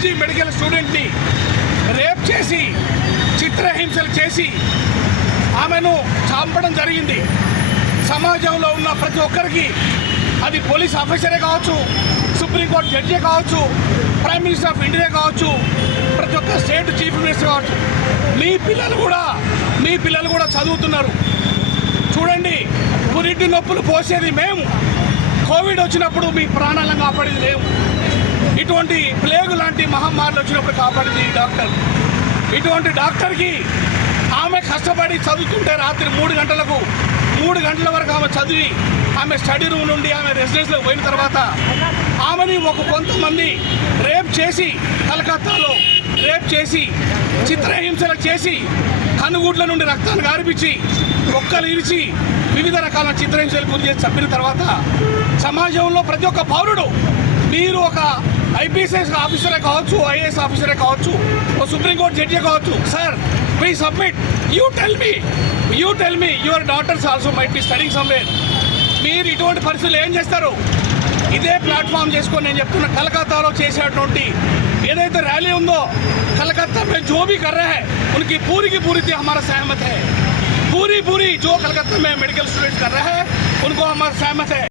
PG medical స్టూడెంట్ని rape చేసి చిత్రహింసలు చేసి ఆమెను చంపడం జరిగింది. సమాజంలో ఉన్న ప్రతి ఒక్కరికి, అది పోలీస్ ఆఫీసరే కావచ్చు, సుప్రీంకోర్టు జడ్జే కావచ్చు, ప్రైమ్ మినిస్టర్ ఆఫ్ ఇండియా కావచ్చు, ప్రతి ఒక్క స్టేట్ చీఫ్ మినిస్టర్ కావచ్చు, మీ పిల్లలు కూడా చదువుతున్నారు. చూడండి, పురిటి నొప్పులు పోసేది మేము, కోవిడ్ వచ్చినప్పుడు మీ ప్రాణాలను కాపాడేది మేము, ఇటువంటి ప్లేగు లాంటి మహమ్మారులు వచ్చినప్పుడు కాపాడింది ఈ డాక్టర్. ఇటువంటి డాక్టర్కి ఆమె కష్టపడి చదువుతుంటే రాత్రి 3 గంటల వరకు ఆమె చదివి ఆమె స్టడీ రూమ్ నుండి ఆమె రెసిడెన్స్లోకి పోయిన తర్వాత ఆమెని కొంతమంది రేప్ చేసి, కలకత్తాలో రేప్ చేసి, చిత్రహింసలు చేసి, కనుగుడ్ల నుండి రక్తాన్ని గారిపించి, ఒక్కలు ఇరిచి, వివిధ రకాల చిత్రహింసలు గురి చేసి చంపిన తర్వాత సమాజంలో ప్రతి ఒక్క పౌరుడు, మీరు ఒక ఐపీఎస్ ఆఫీసరే కావచ్చు, ఐఏఎస్ ఆఫీసరే కావచ్చు, ఓ సుప్రీంకోర్టు జడ్జే కావచ్చు, sir please submit, you tell me your daughters also might be studying somewhere. మీరు ఇటువంటి పరిస్థితులు ఏం చేస్తారు? ఇదే ప్లాట్ఫామ్ చేసుకొని నేను చెప్తున్న, కలకత్తాలో చేసేటువంటి ఏదైతే ర్యాలీ ఉందో, कलकत्ता में जो भी कर रहे हैं उनकी पूरी की पूरी हमारा सहमत है, पूरी जो कलकत्ता में मेडिकल स्टूडेंट्स कर रहे हैं उनको हमारा सहमत है।